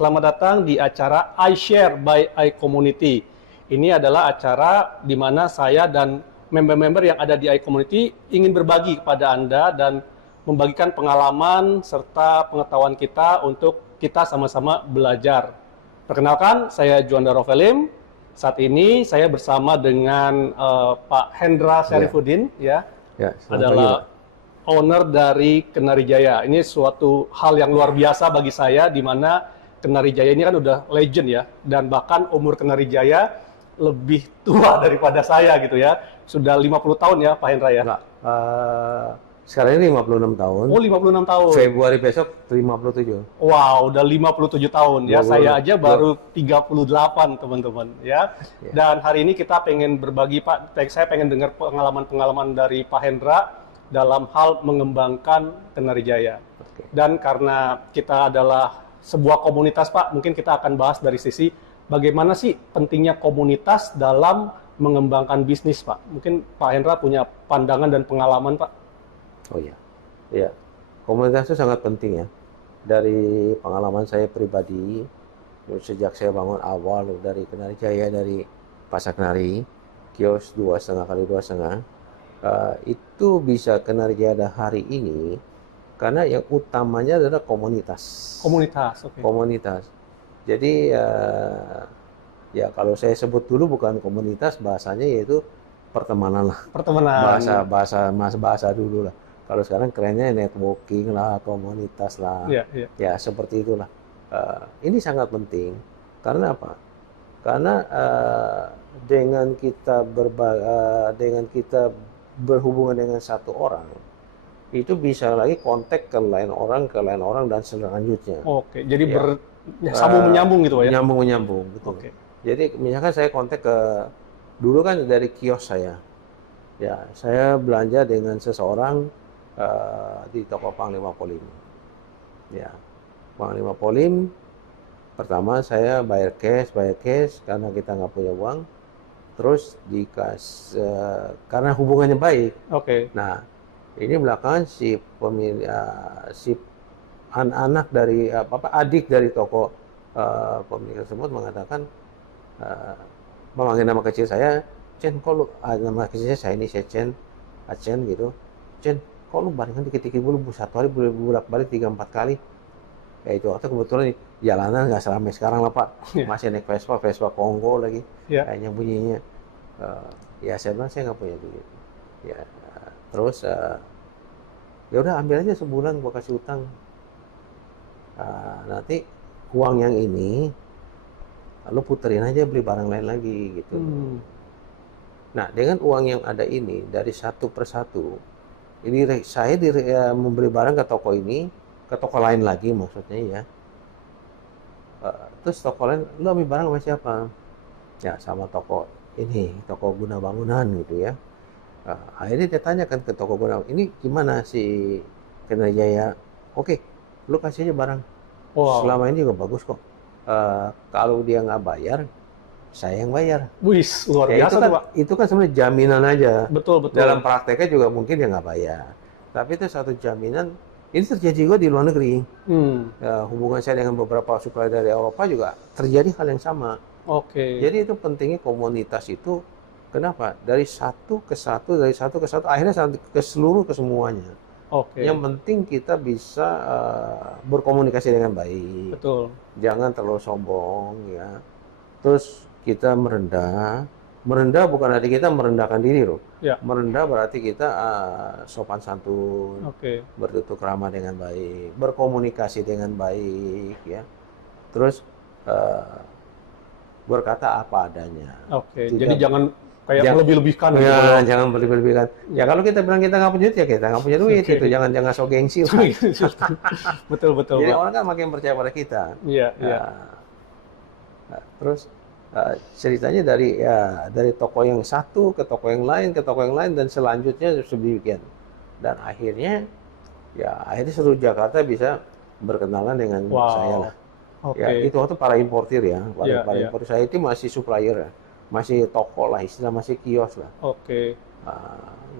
Selamat datang di acara iShare by iCommunity. Ini adalah acara di mana saya dan member-member yang ada di iCommunity ingin berbagi kepada Anda dan membagikan pengalaman serta pengetahuan kita untuk kita sama-sama belajar. Perkenalkan, saya Juanda Rovelim. Saat ini saya bersama dengan Pak Hendra Syarifuddin, adalah owner dari Kenari Jaya. Ini suatu hal yang luar biasa bagi saya, di mana Kenari Jaya ini kan udah legend ya, dan bahkan umur Kenari Jaya lebih tua daripada saya gitu ya. Sudah 50 tahun ya Pak Hendra ya? Enggak, sekarang ini 56 tahun. Oh, 56 tahun. Februari besok 57. Wow, udah 57 tahun ya. 20. Saya aja baru 38 teman-teman ya. Ya. Dan hari ini kita pengen berbagi Pak, saya pengen dengar pengalaman-pengalaman dari Pak Hendra dalam hal mengembangkan Kenari Jaya. Oke. Dan karena kita adalah sebuah komunitas Pak, mungkin kita akan bahas dari sisi bagaimana sih pentingnya komunitas dalam mengembangkan bisnis Pak. Mungkin Pak Hendra punya pandangan dan pengalaman Pak. Oh iya, iya. Komunitas itu sangat penting ya. Dari pengalaman saya pribadi, sejak saya bangun awal dari Kenari Jaya, dari Pasar Kenari, kios 2,5 kali 2,5, itu bisa Kenari Jaya ada hari ini karena yang utamanya adalah komunitas. Komunitas, oke. Komunitas. Jadi ya kalau saya sebut dulu bukan komunitas, bahasanya yaitu pertemanan lah. Pertemanan. Bahasa dulu lah. Kalau sekarang kerennya networking lah, komunitas lah. Iya, iya. Ya seperti itulah. Ini sangat penting. Karena apa? Karena dengan kita berhubungan dengan satu orang, itu bisa lagi kontak ke lain orang dan selanjutnya. Oke, jadi Ya. sambung menyambung gitu Pak ya? Nyambung, betul. Oke. Jadi misalkan saya kontak dulu kan dari kios saya. Ya, saya belanja dengan seseorang di toko Panglima Polim. Ya, Panglima Polim, pertama saya bayar cash karena kita nggak punya uang. Terus karena hubungannya baik. Oke. Nah, ini belakangan si anak dari adik dari toko pemilik tersebut mengatakan, memanggil nama kecil saya, Chen, kok lu, nama kecil saya ini, saya Chen gitu, Chen, kok lu barengan dikit-dikit dulu, satu hari bolak-balik 3-4 kali. Ya itu waktu kebetulan jalanan nggak seramai sekarang lah Pak, masih naik Vespa Kongo lagi, kayaknya bunyinya. Ya saya bilang saya nggak punya duit. Ya terus ya udah ambil aja sebulan gua kasih utang. Nanti uang yang ini lu puterin aja beli barang lain lagi gitu. Nah dengan uang yang ada ini dari satu persatu, ini saya membeli barang ke toko ini, ke toko lain lagi maksudnya ya. Terus toko lain, lu ambil barang sama siapa? Ya sama toko ini, toko guna bangunan gitu ya. Akhirnya dia tanyakan ke toko guna, ini gimana si Kenari Jaya? Oke, lu kasih aja barang. Wow. Selama ini juga bagus kok. Kalau dia nggak bayar, saya yang bayar. Wih, luar Ya, biasa tuh Pak. itu kan sebenarnya jaminan aja. Betul. Dalam prakteknya juga mungkin dia nggak bayar. Tapi itu satu jaminan. Ini terjadi juga di luar negeri. Hubungan saya dengan beberapa supplier dari Eropa juga terjadi hal yang sama. Oke. Jadi itu pentingnya komunitas itu. Kenapa? Dari satu ke satu, akhirnya ke semuanya. Oke. Yang penting kita bisa berkomunikasi dengan baik. Betul. Jangan terlalu sombong ya. Terus kita merendah bukan arti kita merendahkan diri loh. Ya. Merendah berarti kita sopan santun, bertutur ramah dengan baik, berkomunikasi dengan baik ya. Terus berkata apa adanya. Oke. Jadi jangan kayak melebih-lebihkan. Ya, jangan berlebih-lebihkan. Ya kalau kita bilang kita nggak punya duit ya kita nggak punya duit. Itu jangan so gengsi lah. Betul. Jadi orang kan makin percaya pada kita. Iya. Terus ceritanya dari toko yang satu ke toko yang lain dan selanjutnya sedemikian. Dan akhirnya seluruh Jakarta bisa berkenalan dengan saya lah. Ya, itu waktu para importir ya. Para importir saya itu masih supplier ya. Masih toko lah, istilah masih kios lah. Oke.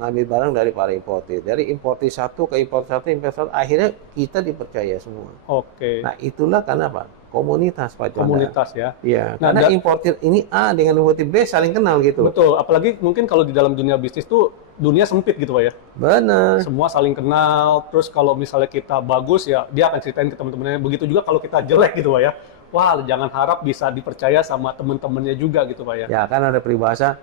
ngambil barang dari para importir. Dari importir satu ke importir satu, akhirnya kita dipercaya semua. Oke. Nah, itulah karena apa? Komunitas, Pak Juanda. Komunitas ya. Iya, Nah, karena importir ini A dengan importir B saling kenal gitu. Betul, apalagi mungkin kalau di dalam dunia bisnis tuh dunia sempit gitu Pak ya. Benar. Semua saling kenal, terus kalau misalnya kita bagus ya dia akan ceritain ke teman-temannya. Begitu juga kalau kita jelek gitu Pak ya. Wah, jangan harap bisa dipercaya sama teman-temannya juga gitu Pak ya. Ya, kan ada peribahasa,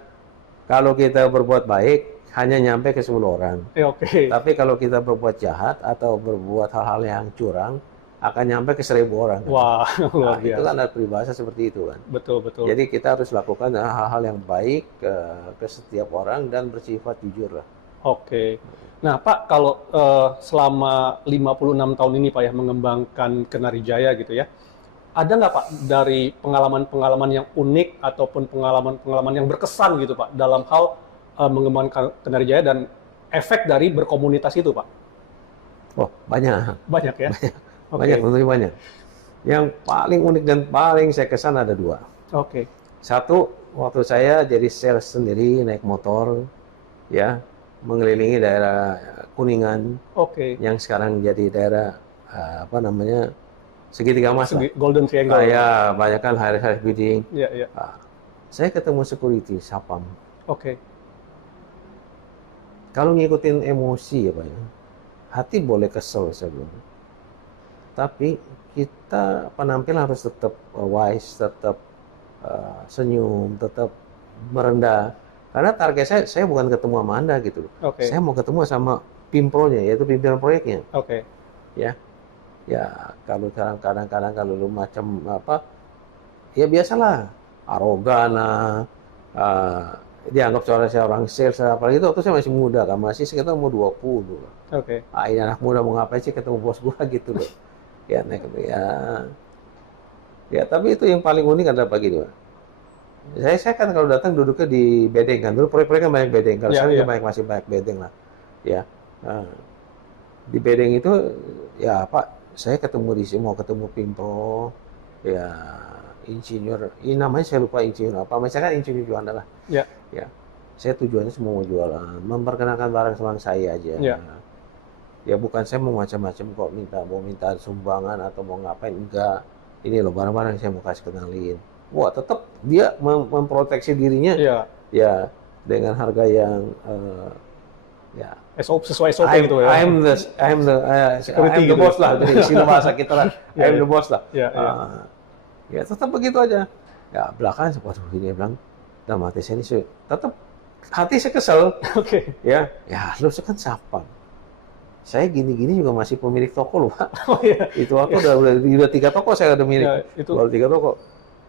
kalau kita berbuat baik, hanya nyampe ke 10 orang. Oke. Tapi kalau kita berbuat jahat atau berbuat hal-hal yang curang, akan nyampe ke 1000 orang. Kan? Wah, luar Nah, itu biasa. kan ada peribahasa seperti itu kan. Betul, betul. Jadi kita harus lakukan hal-hal yang baik ke setiap orang dan bersifat jujur lah. Oke. Nah, Pak, kalau selama 56 tahun ini Pak ya mengembangkan Kenarijaya gitu ya, ada nggak Pak dari pengalaman-pengalaman yang unik ataupun pengalaman-pengalaman yang berkesan gitu Pak dalam hal mengembangkan Kenarijaya dan efek dari berkomunitas itu Pak? Oh, banyak. Banyak ya? Oke. Banyak, tentunya banyak. Yang paling unik dan paling saya kesan ada 2. Oke. Satu, waktu saya jadi sales sendiri, naik motor, ya, mengelilingi daerah Kuningan, Oke. yang sekarang jadi daerah, segitiga emas lah. Golden Triangle. Ya, banyak kan high-rise building. Iya, iya. Saya ketemu security, sapam. Oke. Kalau ngikutin emosi ya Pak ya, hati boleh kesel saya bilang. Tapi kita penampilan harus tetap wise, tetap senyum, tetap merendah. Karena target saya bukan ketemu sama Anda gitu loh. Oke. Saya mau ketemu sama pimpronya, yaitu pimpinan proyeknya. Oke. Ya, kalau kadang-kadang kalau lu macam apa, ya biasalah, arogan lah, dianggap saya orang sales, apalagi itu waktu saya masih muda kan, masih sekitar umur 20. Oke. Ini anak muda mau ngapain sih ketemu bos gua gitu loh. Ya, tapi itu yang paling unik adalah begini, Pak. Saya kan kalau datang duduknya di bedeng kan, dulu proyek-proyek kan banyak bedeng, kalau Ya, sekarang ya. itu masih banyak bedeng lah. Ya, di bedeng itu, ya Pak, saya ketemu di sini, mau ketemu Pimpro, ya insinyur, ini namanya saya lupa insinyur apa, misalkan insinyur Juanda lah. Ya. Ya, saya tujuannya semua mau jualan, memperkenalkan barang sama saya aja. Ya. Ya bukan saya mau macam-macam kok, mau minta sumbangan atau mau ngapain, enggak. Ini loh barang-barang yang saya mau kasih kenalin. Wah, tetap dia memproteksi dirinya, Iya. ya dengan harga yang ya Sesuai SOP gitu ya. I'm Security the gitu. boss lah, jadi istilah bahasa kita lah. Ya, I'm ya. the boss lah. Ya, ya. Ya tetap begitu aja. Ya belakangan waduh dia bilang, "Dah mati saya ini tetap hati saya kesel." Oke. Ya lu kan sapam. Saya gini-gini juga masih pemilik toko loh, Pak. Oh iya. Itu aku udah 3 toko saya udah milik. Ya, itu. Baru 3 toko.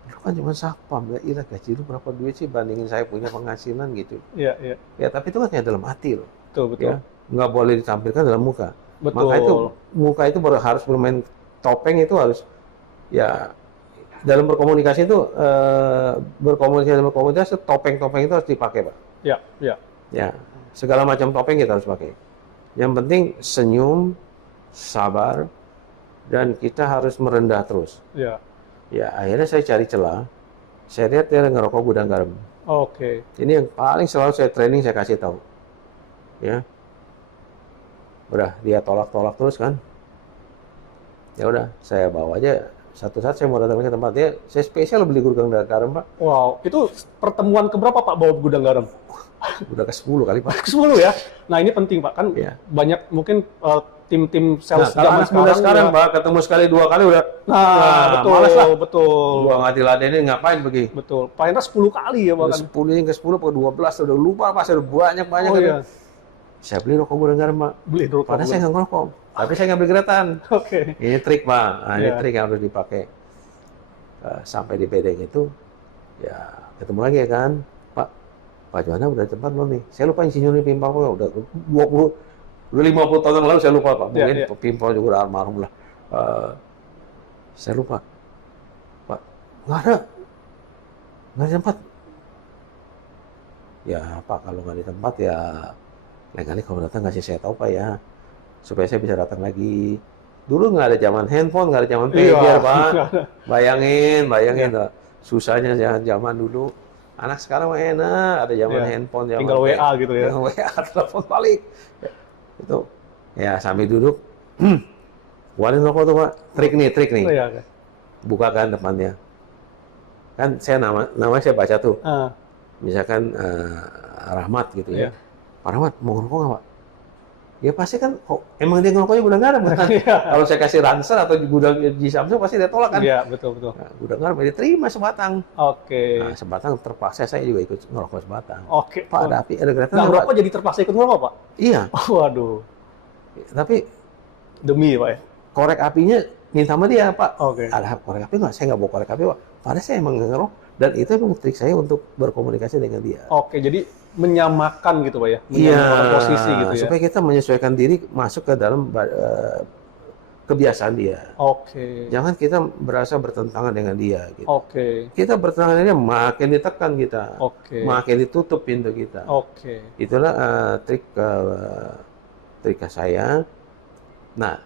Lu kan cuma sapam, ya ilah gaji lu berapa duit sih bandingin saya punya penghasilan gitu. Iya, iya. Ya tapi itu kan hanya dalam hati loh. Betul, betul. Ya, nggak boleh ditampilkan dalam muka. Betul. Maka itu muka itu harus bermain topeng, itu harus ya dalam berkomunikasi itu dalam komunitas topeng-topeng itu harus dipakai Pak. Ya, ya. Ya segala macam topeng kita harus pakai. Yang penting senyum, sabar, dan kita harus merendah terus. Ya. Ya akhirnya saya cari celah. Saya lihat dia ngerokok gudang garam. Oke. Ini yang paling selalu saya training, saya kasih tahu. Ya. Udah dia tolak-tolak terus kan. Ya udah, saya bawa aja. Satu saat saya mau datang ke tempat dia, saya spesial beli gudang garam, Pak. Wow, itu pertemuan keberapa Pak bawa gudang garam? Udah ke-10 kali, Pak. Ke-10 ya. Nah, ini penting Pak, kan Iya. banyak mungkin tim-tim sales Kalau zaman anak muda sekarang, ya. Pak, ketemu sekali 2 kali udah Betul, malas lah. betul. Gua nggak diladenin ngapain pergi. Betul. Paling nggak 10 kali ya Udah bahkan. 10 yang ke-10 ke 12 udah lupa Pak, udah banyak-banyak. Oh iya. Saya beli rokok gudang garam, Pak. Beli dulu. Padahal saya nggak ngerokok, tapi saya ngambil geretan. Oke. Ini trik, Pak. Nah, ini Iya. trik yang harus dipakai. Sampai di bedeng itu, ya ketemu lagi ya kan, Pak Juanda udah di tempat belum nih? Saya lupa insinyurnya Pimpal, udah 50 tahun yang lalu saya lupa Pak. Mungkin Iya. Pimpal juga udah almarhum lah. Saya lupa, Pak. Nggak ada di tempat. Ya Pak, kalau nggak di tempat ya lain kali kalau datang kasih saya tahu Pak ya, supaya saya bisa datang lagi. Dulu nggak ada zaman handphone, nggak ada zaman pager, Pak. Bayangin, susahnya zaman dulu. Anak sekarang mah enak, ada zaman Iya. handphone, zaman Tinggal WA gitu ya. tinggal WA, telepon balik. Itu ya sambil duduk, keluarin rokok tuh Pak. Trik nih. Oh, iya, oke. Bukakan depannya. Kan saya namanya saya baca tuh. Ah, Misalkan Rahmat gitu ya. iya. Pak Rahmat mau ngerokok nggak Pak? Ya pasti kan, emang dia ngerokoknya gudang garam kan? Iya. Kalau saya kasih Ransel atau gudang Ji Samsu pasti dia tolak kan? Iya, betul. Nah, gudang garam dia terima sebatang. Oke. Nah, sebatang terpaksa saya juga ikut ngerokok sebatang. Oke. Pak, ada api, ada kereta. Nggak ngerokok jadi terpaksa ikut ngerokok, Pak? Iya, Waduh. tapi Demi, Pak ya? korek apinya minta sama dia, Pak. Oke. Ada korek api nggak? Saya nggak bawa korek api, Pak. Padahal saya emang nggak ngerokok. Dan itu emang trik saya untuk berkomunikasi dengan dia. Oke, jadi menyamakan gitu, Pak ya? Iya, Menyamakan posisi gitu ya? supaya kita menyesuaikan diri masuk ke dalam kebiasaan dia. Oke. Jangan kita berasa bertentangan dengan dia. Gitu. Oke. Kita bertentangan dengan dia, makin ditekan kita, Oke. makin ditutup pintu kita. Oke. Itulah trik saya. Nah,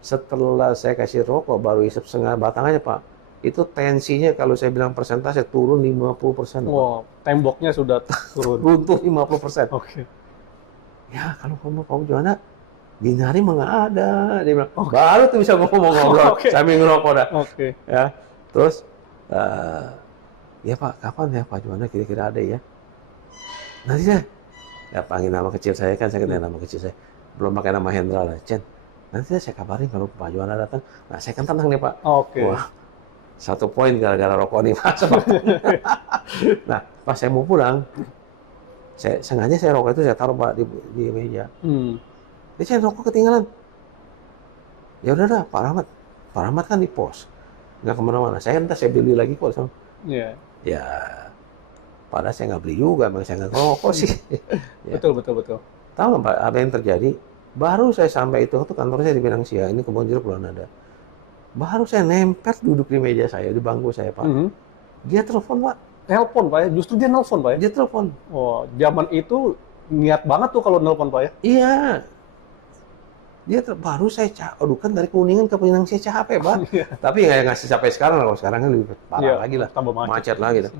setelah saya kasih rokok, baru isep setengah batang aja, Pak. Itu tensinya kalau saya bilang persentase turun 50%. Pak. Wow, temboknya sudah turun. Runtuh 50%. Oke. Ya, kalau kamu gimana? Dini hari mah nggak ada. Dia bilang, baru tuh bisa ngomong-ngobrol Oke. sambil ngerokok dah. Oke. Ya, terus, ya Pak, kapan ya Pak Juwana kira-kira ada ya? Nanti saya, ya panggil nama kecil saya kan, saya kenal nama kecil saya. Belum pakai nama Hendra lah, Chen. Nanti saya kabarin kalau Pak Juwana datang. Nah, saya kan tenang nih Pak. Oke. Wah, 1 poin gara-gara rokok nih Mas. Nah, pas saya mau pulang, sengaja saya rokok itu saya taruh Pak di meja. Dia saya rokok ketinggalan. Ya udah dah, Pak Rahmat kan di pos, nggak kemana-mana. Saya entah saya beli lagi kok. Iya. Ya, padahal saya nggak beli juga, emang saya nggak ngerokok sih. Ya. Betul. Tahu nggak Pak, apa yang terjadi? Baru saya sampai itu kantor saya di Pinang Sia, ini Kebon Jeruk belum ada. Baru saya nempel duduk di meja saya, di bangku saya Pak. Dia telepon Pak. Nelpon, Pak ya? Justru dia nelpon, Pak ya? Dia telepon. Oh, zaman itu niat banget tuh kalau nelpon, Pak ya? Iya. Baru saya adukan dari Kuningan ke Pinang Sia capek Pak. Tapi nggak capek sekarang, kalau sekarang kan lebih parah lagi lah. Tambah macet Lagi lah.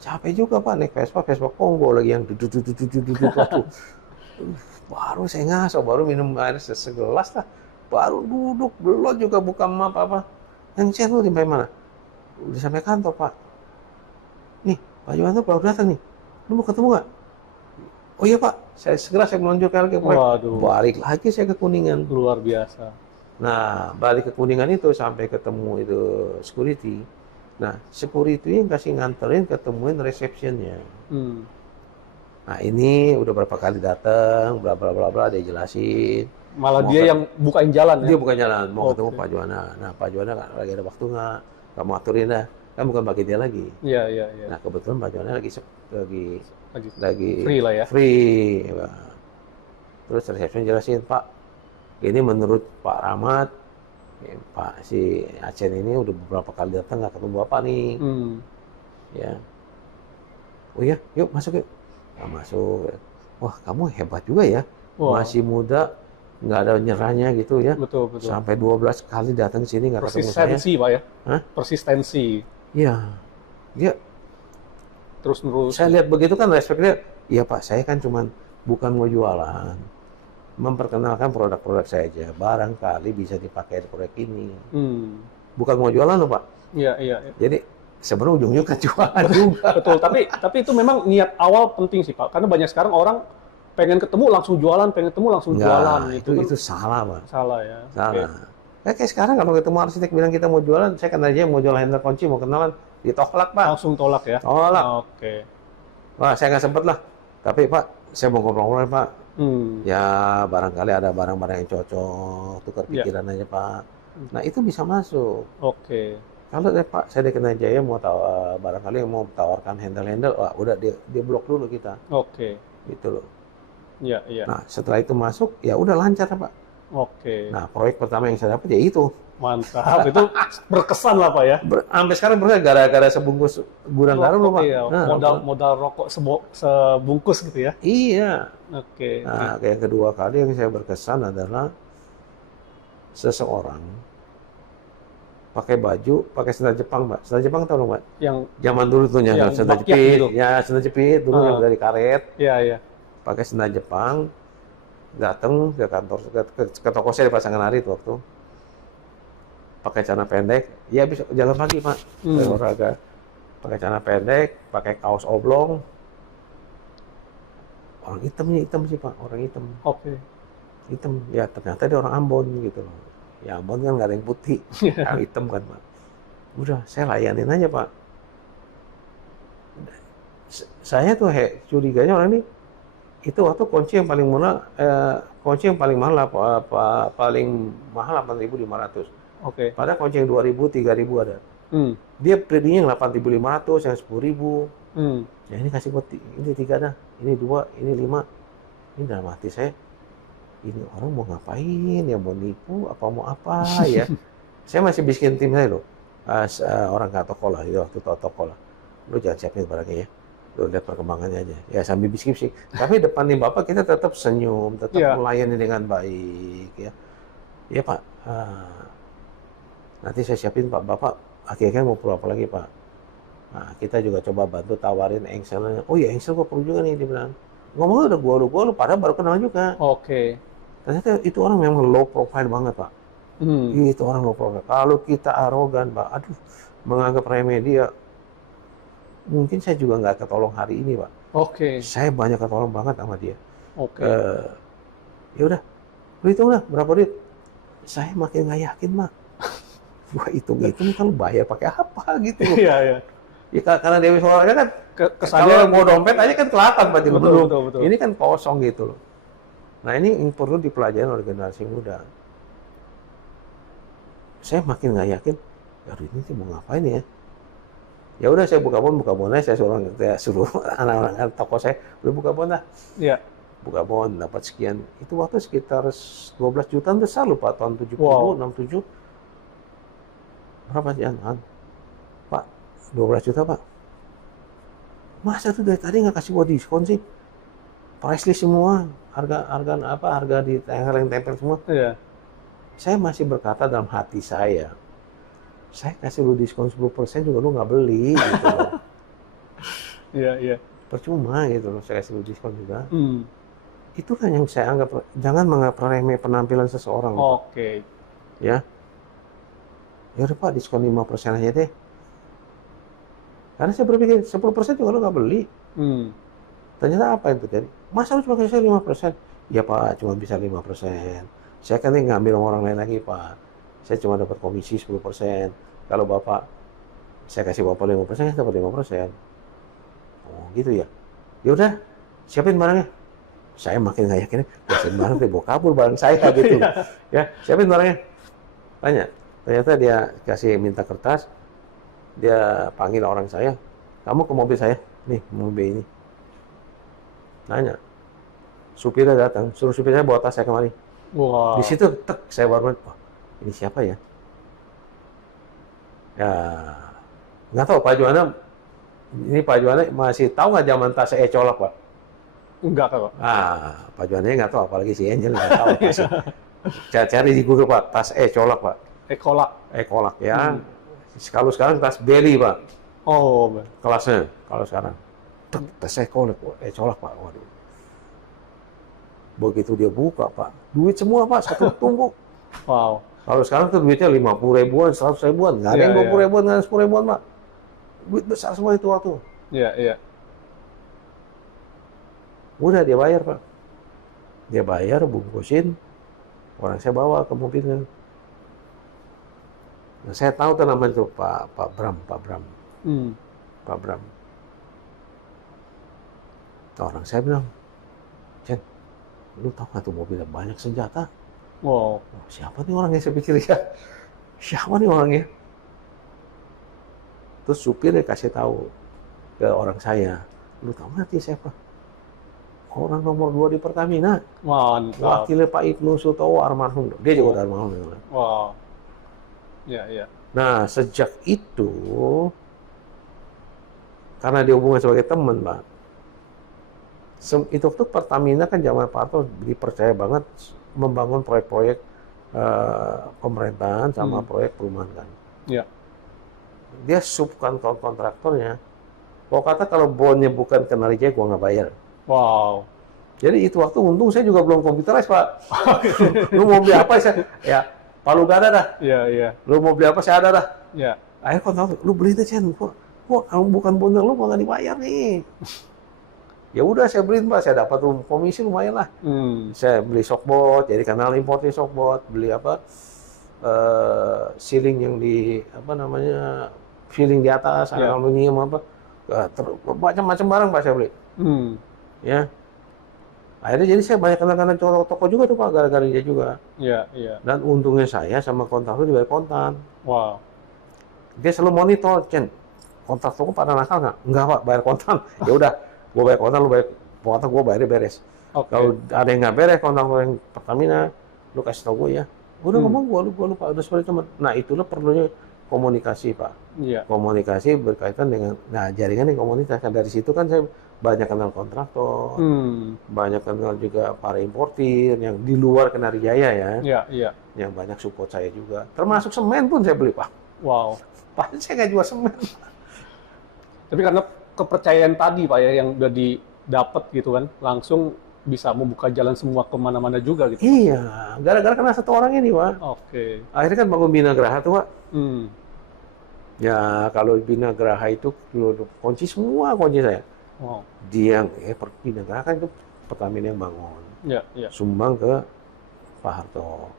Capek juga Pak, naik Vespa Kongo lagi yang duduk. Waduh. Baru saya ngaso, baru minum air segelas lah. Baru duduk, belum juga buka map apa. Yang saya lu sampai mana? Udah sampai kantor Pak. Nih, Pak Juwanto baru datang nih. Lu mau ketemu nggak? Oh iya Pak, segera saya meluncurkan lagi proyek. Waduh. Balik lagi saya ke Kuningan. Luar biasa. Nah, balik ke Kuningan itu sampai ketemu itu security. Nah, security yang kasih nganterin ketemuin receptionnya. Nah, ini udah berapa kali datang, bla bla bla bla, dia jelasin. Malah dia yang bukain jalan ya? Dia bukan jalan, mau ketemu Pak Juwana. Nah, Pak Juwana lagi ada waktu nggak? Kamu aturin dah. Kan bukan bagi dia lagi. Iya. Nah, kebetulan Pak Juwana lagi Free lah ya? Free. Ya. Terus reception jelasin, Pak, ini menurut Pak Rahmat, Pak si Acen ini udah beberapa kali datang nggak ketemu Bapak nih. Ya. Oh iya, yuk masuk yuk. Nah, masuk. Wah, kamu hebat juga ya. Wah. Masih muda, nggak ada nyerahnya gitu ya. Betul. Sampai 12 kali datang ke sini nggak ketemu saya. Persistensi, Pak ya? Hah? Persistensi. Iya. Dia Terus-menerus. saya lihat begitu kan respeknya, iya Pak, saya kan cuman bukan mau jualan. Memperkenalkan produk-produk saya aja. Barangkali bisa dipakai di proyek ini. Bukan mau jualan loh Pak. Iya. Jadi sebenarnya ujung-ujungnya kan jualan juga. Betul, tapi itu memang niat awal penting sih Pak. Karena banyak sekarang orang pengen ketemu langsung jualan, jualan. Itu salah Pak. Salah ya. Salah. Kayak sekarang kalau ketemu arsitek bilang kita mau jualan, saya kan aja mau jual handle kunci, mau kenalan, ditolak Pak. Langsung tolak ya? Tolak. Oke. Wah, saya nggak sempet lah. Tapi Pak, saya mau ngobrol-ngobrol Pak. Ya barangkali ada barang-barang yang cocok, tukar pikiran aja Pak. Nah itu bisa masuk. Oke. Kalau Pak, saya di Kenajaya mau barangkali mau tawarkan handle, wah udah dia blok dulu kita. Oke. Gitu loh. Iya. Nah setelah itu masuk, ya udah lancar Pak. Oke. Nah proyek pertama yang saya dapat ya itu. Mantap, itu berkesan lah Pak ya. Sampai sekarang berarti gara-gara sebungkus gudang garam loh Pak. Iya, Nah, modal rokok sebungkus gitu ya. Iya. Oke. Nah, yang kedua kali yang saya berkesan adalah seseorang pakai baju, pakai sendal Jepang, Mbak. Sendal Jepang tahu nggak, Mbak? Yang Zaman dulu tuh ya, yang sendal bakyak jepit, gitu. ya sendal jepit dulu yang Ah. dari karet, Iya, iya. pakai sendal Jepang, datang ke kantor, ke toko saya di Pasangan Hari itu waktu, pakai celana pendek, ya bisa jalan pagi Pak, pakai olahraga, pakai celana pendek, pakai kaos oblong, orang hitam sih Pak, orang hitam, Oke. hitam, ya ternyata dia orang Ambon gitu loh, ya Ambon kan nggak ada yang putih, yang hitam kan Pak, udah saya layanin aja Pak. Saya tuh curiganya orang ini itu waktu kunci yang paling murah, kunci yang paling mahal paling mahal 8.500. Oke. Padahal kunci yang 2.000, 3.000 ada. Hmm. Dia predinya yang 8.500, yang 10.000. Hmm. Ya ini kasih buat ini 3 dah, ini 2, ini 5. Ini dalam hati saya, ini orang mau ngapain ya, mau nipu apa mau apa ya. Saya masih bisikin tim saya loh, orang ke toko lah, itu waktu toko lah. Lu jangan siapin barangnya ya. Lu lihat perkembangannya aja. Ya sambil bisik-bisik. Tapi depan nih Bapak kita tetap senyum, tetap Iya. melayani dengan baik ya. Iya Pak, nanti saya siapin Pak. Bapak akhirnya mau perlu apa lagi Pak? Nah, kita juga coba bantu tawarin engselnya. Oh iya engsel kok perlu juga nih, dia bilang. Ngomongnya udah gua lu, padahal baru kenal juga. Oke. Ternyata itu orang memang low profile banget Pak. Hmm. Itu orang low profile. Kalau kita arogan Pak, aduh, menganggap remeh dia, mungkin saya juga nggak ketolong hari ini Pak. Oke. Saya banyak ketolong banget sama dia. Oke. Ya udah, lu hitung lah berapa duit. Saya makin nggak yakin Mak. Gua hitung kalau bayar pakai apa gitu. Iya, iya. Ya karena Dewi Solorga kan Kesannya kalau mau dompet aja kan kelihatan Pak betul, belum. betul, betul. Ini kan kosong gitu loh. Nah ini yang perlu dipelajari oleh generasi muda. Saya makin nggak yakin, aduh ini sih mau ngapain ya? Ya udah saya buka bon aja, saya suruh anak-anak toko saya, udah buka bon dah. Iya. Buka bon dapat sekian. Itu waktu sekitar 12 jutaan besar loh Pak, tahun 70, Wow. 67. Berapa jangan? Pak, 12 juta Pak. Masa tuh dari tadi nggak kasih gua diskon sih? Price list semua, harga di yang tempel semua. Iya. Saya masih berkata dalam hati saya kasih lu diskon 10% juga lu nggak beli gitu loh. Iya, iya. Percuma gitu loh, saya kasih lu diskon juga. Hmm. Itu kan yang saya anggap, jangan menganggap remeh penampilan seseorang. Pak. Oke. Ya. Ya udah Pak, diskon 5% aja deh. Karena saya berpikir 10% juga lu nggak beli. Hmm. Ternyata apa yang terjadi? Masa lu cuma kasih 5%? Ya Pak, cuma bisa 5%. Saya kan ini ngambil sama orang lain lagi Pak. Saya cuma dapat komisi 10%. Kalau Bapak, saya kasih Bapak 5%, saya dapat 5%. Oh gitu ya? Ya udah, siapin barangnya. Saya makin nggak yakin, siapin barang, dia bawa kabur barang saya gitu. Ya, siapin barangnya. Tanya, ternyata dia kasih minta kertas, dia panggil orang saya, kamu ke mobil saya, nih mobil ini. Nanya, supirnya datang, suruh supirnya bawa tas saya kemari. Wow. Di situ tek saya baru, oh, ini siapa ya? Ya nggak tahu Pak Juwana. Ini Pak Juwana masih tahu nggak zaman tas colok Pak? Enggak, Kak. Pak Juwana nggak tahu, apalagi si Angel nggak tahu pasti. Cari di Google Pak, tas colok Pak. Kolak. Kolak ya. Kalau sekarang tas Belly Pak, Oh. kelasnya. Kalau sekarang tas colok Pak. Waduh. Begitu dia buka Pak, duit semua Pak, satu tumbuk. Wow. Kalau sekarang tuh duitnya 50 ribuan, 100 ribuan, nggak ada yang 20 ribuan, nggak ada 10 ribuan Pak. Duit besar semua itu waktu. Iya, iya. Udah dia bayar Pak. Dia bayar, bungkusin, orang saya bawa ke mobilnya. Nah, saya tahu tuh namanya tuh Pak Bram. Hmm. Pak Bram. Orang saya bilang, Chen, lu tahu nggak tuh mobilnya banyak senjata? Wow. Oh, siapa nih orangnya? Saya pikir ya, siapa nih orangnya? Terus supirnya kasih tahu ke orang saya, lu tahu nggak dia siapa? Orang nomor 2 di Pertamina. Mantap. Wakilnya Pak Ibnu Sutowo almarhum. Dia juga udah almarhum. Wow. Iya, iya. Nah, sejak itu, karena dia hubungan sebagai teman, Pak. Itu tuh Pertamina kan zaman Pak Harto dipercaya banget membangun proyek-proyek pemerintahan sama proyek perumahan kan. Ya. Dia kontraktornya. Kalau kata kalau bondnya bukan kenal dia, gua nggak bayar. Wow. Jadi itu waktu untung saya juga belum komputeris, Pak. Lu mau beli apa saya? Ya, Palu gak ada dah. Iya, iya. Lu mau beli apa saya ada dah. Ya. Akhirnya kontraktor, lu beli itu Chen. Kok bukan bondnya lu nggak dibayar nih. Ya udah saya beliin, Pak. Saya dapat komisi lumayan lah. Saya beli shockbot, jadi kanal importnya shockbot, beli apa? Sealing yang di apa namanya? Filling di atas, Ya. aluminium apa? Macam-macam barang Pak saya beli. Ya. Akhirnya jadi saya banyak kenal-kenal toko juga tuh Pak, gara-gara dia juga. Iya, iya. Dan untungnya saya sama kontraktor dibayar kontan. Wow. Dia selalu monitor, Chen, kontraktorku pada nakal nggak? Enggak Pak, bayar kontan. Ya udah, gua bayar kontan, lu bayar kontan, gua bayarnya beres. Oke. Kalau ada yang nggak beres kontraktor yang Pertamina, lu kasih tau gue ya. Udah ngomong gua lupa, udah seperti teman. Nah itulah perlunya komunikasi Pak. Iya. Komunikasi berkaitan dengan, nah jaringan yang komunitas. Dari situ kan saya banyak kenal kontraktor, banyak kenal juga para importir yang di luar Kenari Jaya ya, Iya, iya. yang banyak support saya juga. Termasuk semen pun saya beli Pak. Wow. Pak saya nggak jual semen. Tapi karena kepercayaan tadi Pak ya yang udah didapat gitu kan, langsung bisa membuka jalan semua kemana-mana juga gitu. Iya, gara-gara kena satu orang ini Pak. Oke. Akhirnya kan bangun Bina Graha tuh Pak. Hmm. Ya kalau Bina Graha itu kunci semua kunci saya. Wow. Dia Bina Graha kan itu Pertamina yang bangun. Iya, iya. Sumbang ke Pak Harto.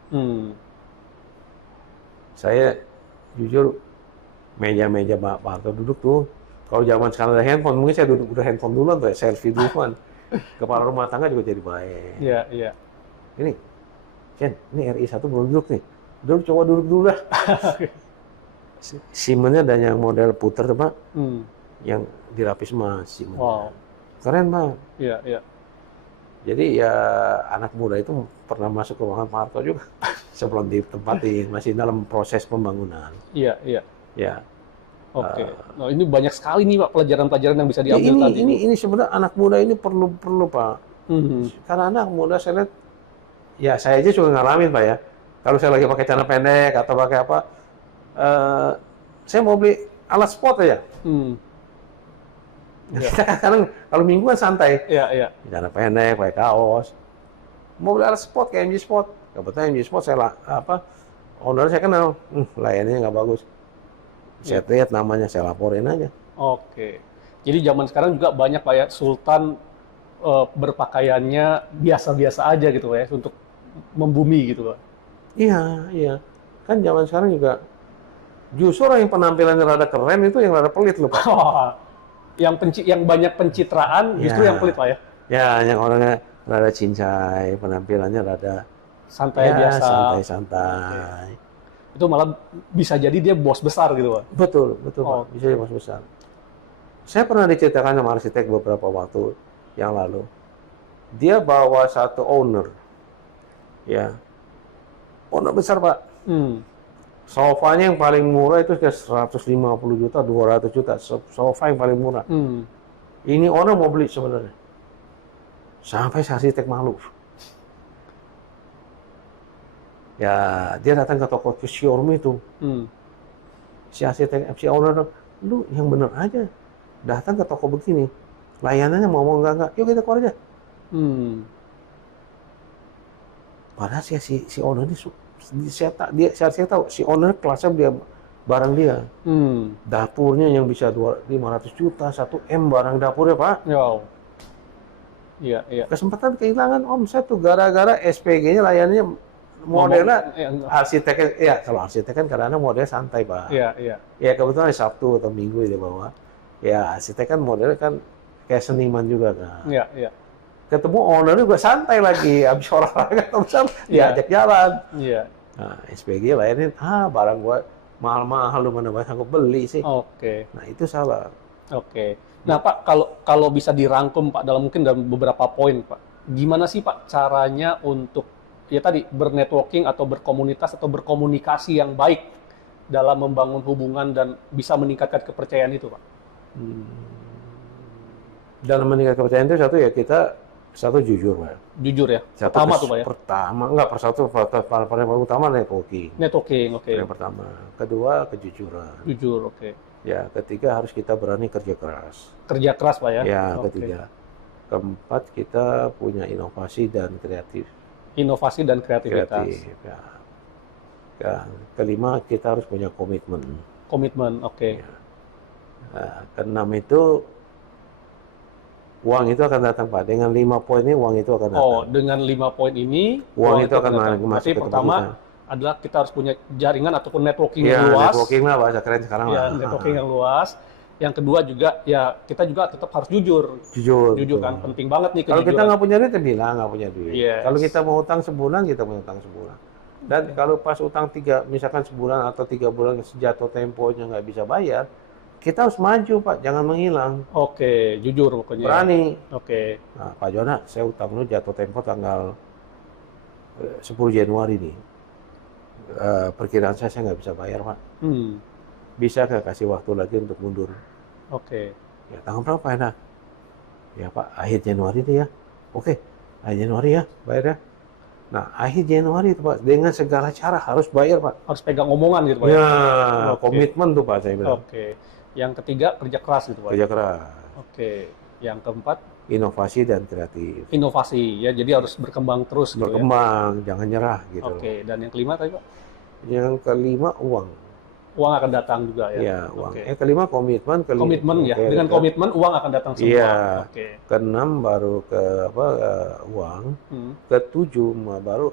Saya jujur meja-meja Pak Harto duduk tuh. Kalau zaman sekarang ada handphone, mungkin saya duduk udah handphone duluan tuh, selfie duluan. Kepala rumah tangga juga jadi baik. Iya, iya. Ini, Chen, ini RI 1 belum duduk nih. Duduk, coba duduk dulu lah. Simennya ada yang model puter tuh Pak, yang dirapis emas. Wow. Keren Pak. Iya, iya. Jadi ya anak muda itu pernah masuk ke ruangan Pak Harto juga sebelum ditempatin, masih dalam proses pembangunan. Iya, iya. Ya. Oke. Nah, ini banyak sekali nih Pak pelajaran-pelajaran yang bisa Ya, diambil tadi. ini sebenarnya anak muda ini perlu Pak. Karena anak muda saya lihat, ya saya aja juga ngalamin Pak ya. Kalau saya lagi pakai celana pendek atau pakai apa, saya mau beli alat sport aja. Kita kadang kalau minggu kan santai. Iya, iya. Celana pendek, pakai kaos. Mau beli alat sport kayak MG Sport. Kebetulan MG Sport saya owner saya kenal, layanannya nggak bagus. Saya lihat namanya, saya laporin aja. Oke. Jadi zaman sekarang juga banyak Pak ya, Sultan berpakaiannya biasa-biasa aja gitu Pak ya, untuk membumi gitu Pak. Iya, iya. Kan zaman sekarang juga justru orang yang penampilannya rada keren itu yang rada pelit loh Pak. Yang banyak pencitraan justru yang pelit Pak ya. Ya, yang orangnya rada cincai, penampilannya rada santai biasa. Santai-santai. Itu malah bisa jadi dia bos besar gitu Pak. Betul Pak. Bisa jadi bos besar. Saya pernah diceritakan sama arsitek beberapa waktu yang lalu. Dia bawa satu owner. Ya. Owner besar Pak. Sofanya yang paling murah itu sekitar 150 juta, 200 juta. Sofa yang paling murah. Ini owner mau beli sebenarnya. Sampai si arsitek malu. Ya, dia datang ke toko Xiaomi itu. Si arsitek, si owner, lu yang bener aja. Datang ke toko begini. Layanannya mau enggak. Yuk kita keluar aja. Padahal si owner ini, saya tahu, si owner kelasnya dia barang dia. Dapurnya yang bisa 500 juta, 1 M barang dapurnya Pak. Iya, iya. Kesempatan kehilangan omset tuh gara-gara SPG-nya layanannya modelnya arsitek, ya kalau arsitek kan kadang-kadang modelnya santai Pak. Iya, iya. Ya kebetulan Sabtu atau Minggu dia bawa. Ya arsitek kan modelnya kan kayak seniman juga kan. Iya, iya. Ketemu owner juga santai lagi, habis olahraga terusan diajak jalan. Iya. Nah SPG layanin, barang gua mahal-mahal lu mana sanggup beli sih. Oke. Nah itu salah. Oke. Nah Pak, kalau bisa dirangkum Pak dalam beberapa poin Pak, gimana sih Pak caranya untuk ya tadi bernetworking atau berkomunitas atau berkomunikasi yang baik dalam membangun hubungan dan bisa meningkatkan kepercayaan itu Pak? Dalam meningkatkan kepercayaan itu satu ya kita Satu jujur, Pak. Jujur ya. Satu Pertama tuh Pak ya. Pertama, enggak, faktor paling utama networking. Networking, oke. Yang pertama. Kedua, kejujuran. Jujur, oke. Ya, ketiga harus kita berani kerja keras. Kerja keras Pak ya. Ya, Oke. ketiga. Keempat, kita punya inovasi dan kreatif. Inovasi dan kreativitas. Kreatif, ya. Ya, kelima, kita harus punya komitmen. Komitmen, oke. Ya. Nah, keenam itu uang itu akan datang, Pak. Dengan 5 poin ini uang itu akan datang. Oh, dengan 5 poin ini Uang itu akan datang. masuk Berarti ke pertama tempat adalah kita harus punya jaringan ataupun networking ya, yang luas. networking lah bahasa keren sekarang Ya, lah. networking yang luas. Yang kedua juga ya kita juga tetap harus jujur. Jujur. Jujur betul. kan penting banget nih Kalau kejujuran. kita nggak punya duit, ya bilang nggak punya duit. Yes. Kalau kita mau utang sebulan, kita mau utang sebulan. Dan kalau pas utang misalkan sebulan atau 3 bulan jatuh temponya nggak bisa bayar, kita harus maju, Pak. Jangan menghilang. Oke, jujur pokoknya. Berani. Oke. Nah, Pak Jona, saya utang lu jatuh tempo tanggal 10 Januari nih. Perkiraan saya nggak bisa bayar, Pak. Bisa nggak kasih waktu lagi untuk mundur? Oke. Ya, tanggal berapa ya? Nah? Ya, Pak, akhir Januari deh ya. Oke, akhir Januari ya, bayar ya. Nah, akhir Januari itu, Pak, dengan segala cara harus bayar, Pak. Harus pegang omongan gitu Pak. Ya, Oke. komitmen tuh, Pak, saya bilang. Oke. Yang ketiga kerja keras gitu Pak. Kerja keras, Oke. Yang keempat inovasi dan kreatif. inovasi ya. Jadi harus berkembang terus gitu ya. Berkembang, jangan nyerah gitu. Oke. Dan yang kelima tadi Pak? Yang kelima, uang. Uang akan datang juga ya. Ya, uang. Oke. Kelima, komitmen. Komitmen ya. Oke, Dengan komitmen uang akan datang semua. Iya. Oke. Keenam baru ke uang. Ketujuh baru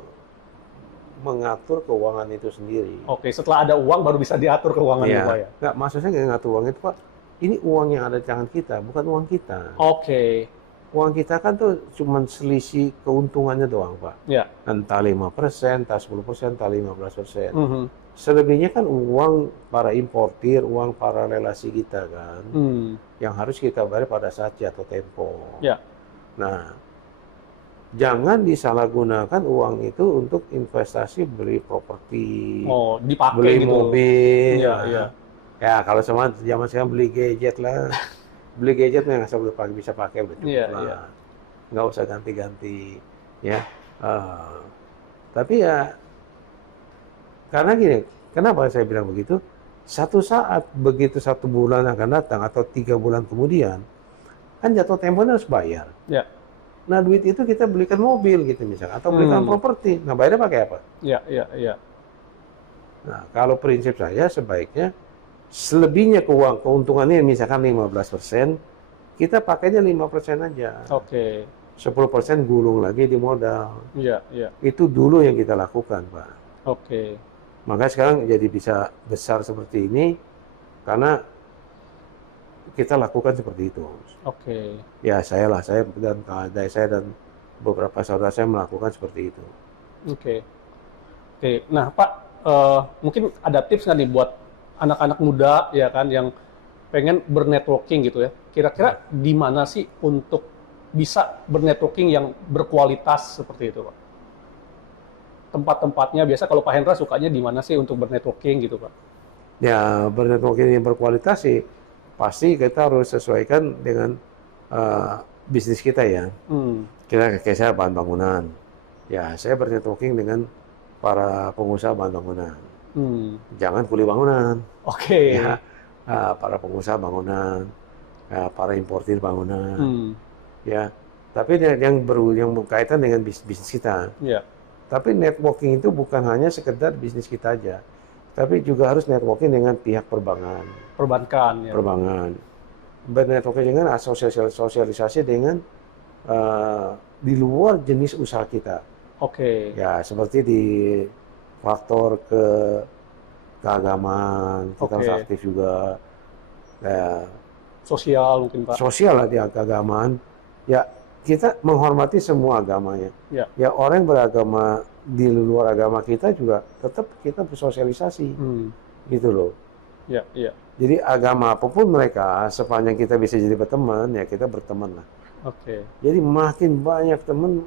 mengatur keuangan itu sendiri. Oke, setelah ada uang baru bisa diatur keuangan Iya. Pak ya. Nggak, maksudnya nggak ngatur uang itu, Pak. Ini uang yang ada di tangan kita, bukan uang kita. Oke. Uang kita kan tuh cuma selisih keuntungannya doang, Pak. Ya. Entah 5%, entah 10%, entah 15%. Mhm. Selebihnya kan uang para importir, uang para relasi kita kan, yang harus kita bayar pada saat jatuh tempo. Ya. Nah, jangan disalahgunakan uang itu untuk investasi beli properti, Oh, dipakai beli gitu. mobil. Iya, Nah, iya. ya kalau zaman sekarang beli gadget lah, beli gadget yang asal udah bisa pakai udah cukup Iya, lah, iya. nggak usah ganti-ganti, ya. Tapi ya karena gini, kenapa saya bilang begitu? Satu saat begitu 1 bulan akan datang atau 3 bulan kemudian, kan jatuh temponya harus bayar. Ya. Nah, duit itu kita belikan mobil gitu misalnya, atau belikan properti. Nah, bayarnya pakai apa? Ya, ya, ya. Nah, kalau prinsip saya sebaiknya selebihnya keuntungannya misalkan 15%, kita pakainya 5% aja. Oke. 10% gulung lagi di modal. Iya, iya. Itu dulu yang kita lakukan, Pak. Oke. Makanya sekarang jadi bisa besar seperti ini karena kita lakukan seperti itu. Oke. Ya, saya dan adik saya dan beberapa saudara saya melakukan seperti itu. Oke. Oke. Nah, Pak, mungkin ada tips nggak nih buat anak-anak muda ya kan yang pengen bernetworking gitu ya. Kira-kira di mana sih untuk bisa bernetworking yang berkualitas seperti itu, Pak? Tempat-tempatnya biasa kalau Pak Hendra sukanya di mana sih untuk bernetworking gitu, Pak? Ya, bernetworking yang berkualitas sih pasti kita harus sesuaikan dengan bisnis kita ya. Kita kayak saya bahan bangunan. Ya, saya bernetworking dengan para pengusaha bahan bangunan. Jangan kuli bangunan. Oke. Ya, para pengusaha bangunan, para importir bangunan. Ya, tapi yang berkaitan dengan bisnis kita. Ya. Tapi networking itu bukan hanya sekedar bisnis kita aja, tapi juga harus networking dengan pihak perbankan. Perbankan ya. Perbankan. Bernetworking dengan sosialisasi dengan di luar jenis usaha kita. Oke. Ya, seperti di faktor keagamaan, kita harus aktif juga. Ya, sosial mungkin, Pak. Sosial lah di keagamaan. Ya, kita menghormati semua agamanya. Ya, orang yang beragama di luar agama kita juga tetap kita bersosialisasi. Gitu loh. Ya, ya. Jadi agama apapun mereka, sepanjang kita bisa jadi berteman, ya kita berteman lah. Oke. Jadi makin banyak teman,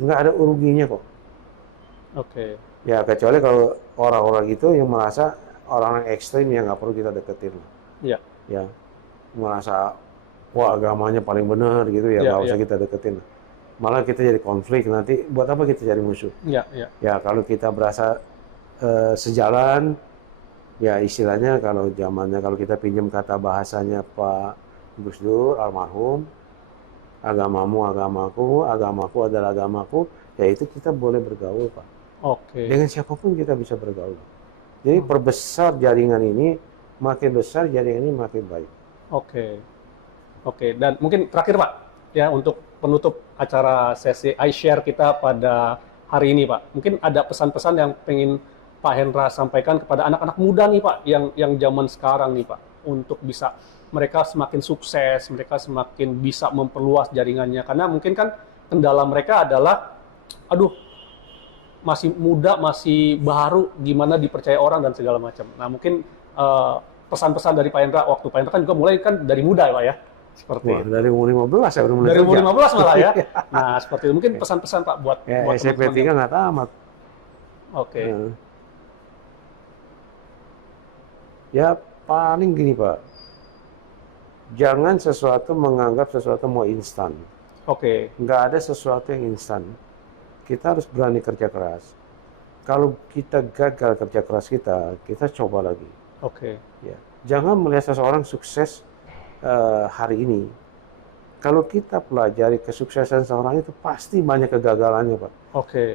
nggak ada ruginya kok. Oke. Ya, kecuali kalau orang-orang itu yang merasa orang ekstrim yang nggak perlu kita deketin. Iya. Ya, merasa wah agamanya paling benar gitu ya, nggak usah kita deketin. malah kita jadi konflik nanti. Buat apa kita cari musuh? Ya, ya. Ya kalau kita berasa sejalan, ya istilahnya kalau zamannya kalau kita pinjam kata bahasanya Pak Gus Dur almarhum, agamamu agamaku, agamaku adalah agamaku, ya itu kita boleh bergaul Pak. Oke. Dengan siapapun kita bisa bergaul. Jadi perbesar jaringan ini, makin besar jaringan ini makin baik. Oke. Oke, dan mungkin terakhir Pak, ya untuk penutup acara sesi iShare kita pada hari ini Pak. Mungkin ada pesan-pesan yang pengen Pak Hendra sampaikan kepada anak-anak muda nih Pak, yang zaman sekarang nih Pak, untuk bisa mereka semakin sukses, mereka semakin bisa memperluas jaringannya. Karena mungkin kan kendala mereka adalah, aduh, masih muda, masih baru, gimana dipercaya orang dan segala macam. Nah mungkin pesan-pesan dari Pak Hendra, waktu Pak Hendra kan juga mulai kan dari muda ya Pak ya, seperti Wah, dari umur 15 saya udah mulai dari umur kerja. 15 malah ya. Nah seperti itu, mungkin pesan-pesan Pak buat Ya, buat SMP 3 nggak tamat. Oke, Ya paling gini Pak, jangan sesuatu menganggap sesuatu mau instan. oke, Nggak ada sesuatu yang instan. Kita harus berani kerja keras. Kalau kita gagal kerja keras kita coba lagi. oke, Ya. Jangan melihat seseorang sukses hari ini. Kalau kita pelajari kesuksesan seorang itu pasti banyak kegagalannya Pak. oke,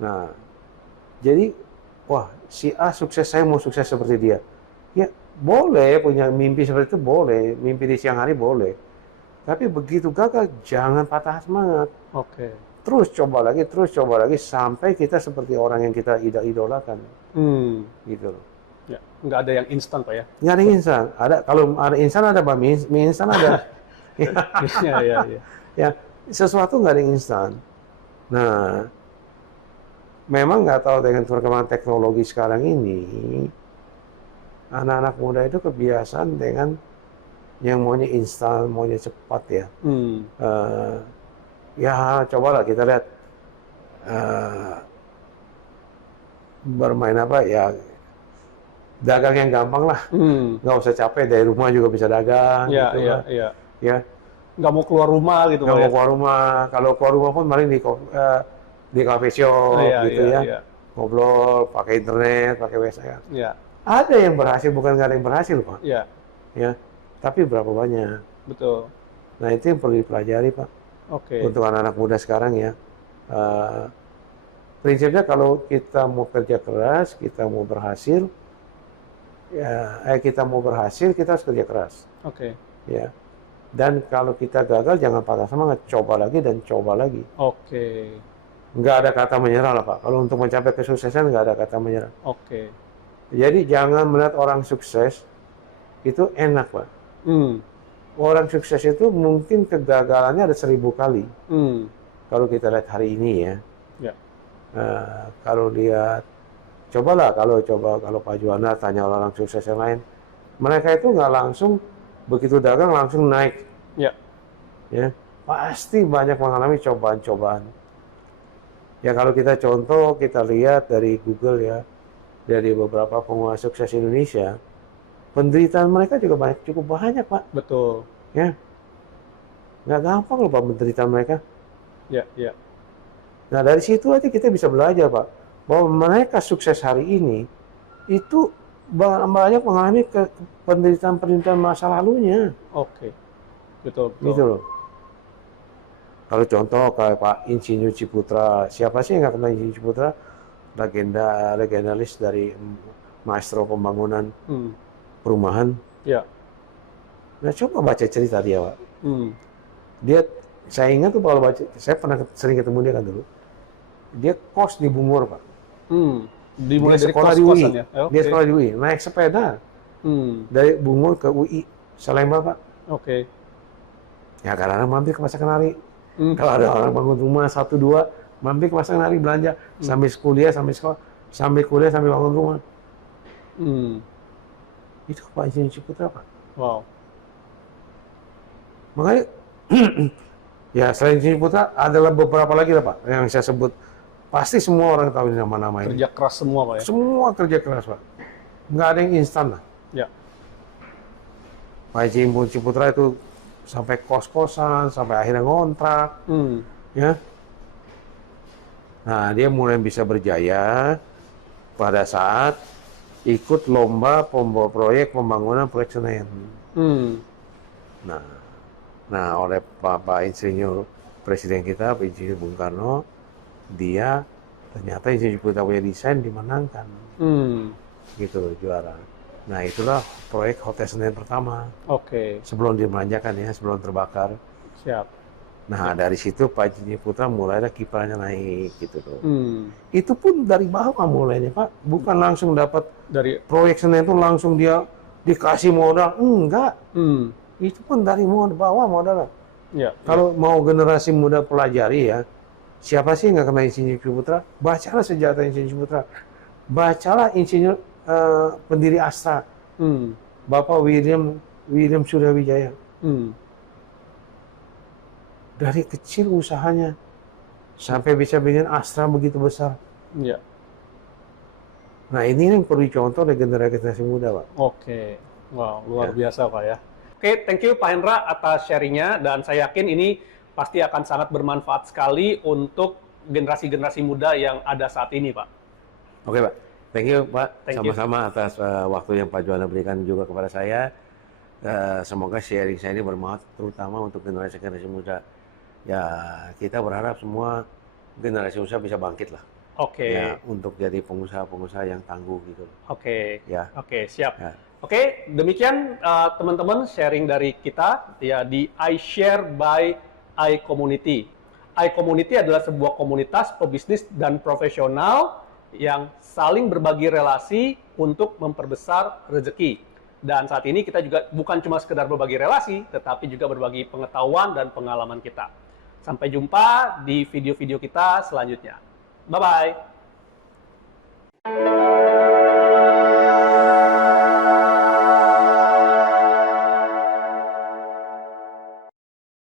Nah, jadi wah si A sukses, saya mau sukses seperti dia. Ya boleh punya mimpi seperti itu, boleh mimpi di siang hari boleh. Tapi begitu gagal jangan patah semangat. oke. Terus coba lagi sampai kita seperti orang yang kita idolakan, gitu loh. Ya, nggak ada yang instan Pak ya. Nggak ada instan. Ada kalau ada instan ada Pak, mie instan ada. Iya, iya, iya. Ya sesuatu nggak ada yang instan. Nah, memang nggak tahu dengan perkembangan teknologi sekarang ini, anak-anak muda itu kebiasaan dengan yang maunya instan, maunya cepat ya. Ya cobalah kita lihat bermain apa ya, dagang yang gampang lah, nggak usah capek, dari rumah juga bisa dagang. Iya, gitu iya, kan. iya. Ya Nggak mau keluar rumah gitu nggak Pak mau ya. keluar rumah, kalau keluar rumah pun paling di cafe shop Iya, gitu iya, ya, iya. ngobrol, pakai internet, pakai WhatsApp. Iya, Ada yang berhasil, bukan nggak ada yang berhasil Pak, iya, ya, tapi berapa banyak. betul. Nah itu yang perlu dipelajari Pak, Oke, untuk anak-anak muda sekarang ya. Prinsipnya kalau kita mau kerja keras, kita mau berhasil, kita harus kerja keras, oke, ya. Dan kalau kita gagal jangan patah semangat, coba lagi dan coba lagi. oke, Nggak ada kata menyerah lah Pak. Kalau untuk mencapai kesuksesan nggak ada kata menyerah. oke. Jadi jangan melihat orang sukses itu enak Pak. Orang sukses itu mungkin kegagalannya ada 1000 kali. Kalau kita lihat hari ini ya. Ya. Kalau lihat, kalau Pak Juanda tanya orang sukses yang lain, mereka itu nggak langsung begitu dagang langsung naik. Ya. Ya, pasti banyak mengalami cobaan-cobaan. Ya kalau kita contoh, kita lihat dari Google ya, dari beberapa pengusaha sukses Indonesia, penderitaan mereka juga cukup banyak Pak. Betul. Ya, nggak gampang loh Pak penderitaan mereka. Ya, ya. Nah dari situ aja kita bisa belajar Pak, bahwa mereka sukses hari ini itu banyak mengalami penderitaan masa lalunya. Oke. Betul, betul. Gitu loh. Kalau contoh kayak Pak Insinyur Ciputra, siapa sih yang nggak kenal Insinyur Ciputra? Legendaris dari maestro pembangunan perumahan. Ya. Nah coba baca cerita dia Pak. Dia, saya ingat tuh kalau baca, saya pernah sering ketemu dia kan dulu. Dia kos di Bungur Pak. Dimulai Dia dari sekolah di UI. kos-kosan ya. Dia sekolah di UI, naik sepeda dari Bungur ke UI Salemba Pak. Oke. Ya kadang-kadang mampir ke Pasar Kenari. Kalau ada orang bangun rumah 1-2, mampir ke Pasar Kenari belanja sambil kuliah, sambil sekolah, sambil kuliah, sambil bangun rumah. Itu Pak Insinyur Ciputra Pak. Wow. Makanya ya selain Insinyur Ciputra adalah beberapa lagi lah Pak yang saya sebut. Pasti semua orang tahu nama-nama ini. Kerja keras semua Pak ya. Semua kerja keras Pak. Nggak ada yang instan lah. Ya. Pak Insinyur Ciputra itu sampai kos-kosan, sampai akhirnya ngontrak. ya. Nah, dia mulai bisa berjaya pada saat ikut lomba proyek pembangunan proyek Senayan. Nah, oleh Bapak Insinyur Presiden kita, Pak Insinyur Bung Karno, dia ternyata Insinyur Ciputra punya desain dimenangkan. Gitu, juara. Nah, itulah proyek Hotel Senayan pertama. Oke. Sebelum dimanjakan ya, sebelum terbakar. Siap. Nah, dari situ Pak Insinyur Ciputra mulailah kiprahnya naik gitu tuh. Itu pun dari bawah mulainya, Pak. Bukan langsung dapat Dari proyek Senayan itu langsung dia dikasih modal. Enggak. Itu pun dari bawah modal. ya. Kalau mau generasi muda pelajari ya, siapa sih nggak kenal Insinyur Ciputra? Bacalah sejarah Insinyur Ciputra. Bacalah Insinyur pendiri Astra, Bapak William Suryawijaya. Dari kecil usahanya sampai bisa bikin Astra begitu besar. Ya. Nah, ini yang perlu dicontoh oleh generasi muda, Pak. Oke. Wow, luar biasa Pak ya. Oke, thank you Pak Hendra atas sharingnya, dan saya yakin ini pasti akan sangat bermanfaat sekali untuk generasi-generasi muda yang ada saat ini, Pak. Oke, Pak. Thank you, Pak. Thank you. Sama-sama atas waktu yang Pak Juwana berikan juga kepada saya. Semoga sharing saya ini bermanfaat terutama untuk generasi-generasi muda. Ya, kita berharap semua generasi usaha bisa bangkit lah. Oke. Ya, untuk jadi pengusaha-pengusaha yang tangguh gitu. Oke. Ya. Oke, siap. Ya. Oke, demikian teman-teman sharing dari kita ya di iShare by iCommunity. iCommunity adalah sebuah komunitas pebisnis dan profesional yang saling berbagi relasi untuk memperbesar rezeki. Dan saat ini kita juga bukan cuma sekedar berbagi relasi, tetapi juga berbagi pengetahuan dan pengalaman kita. Sampai jumpa di video-video kita selanjutnya. Bye-bye.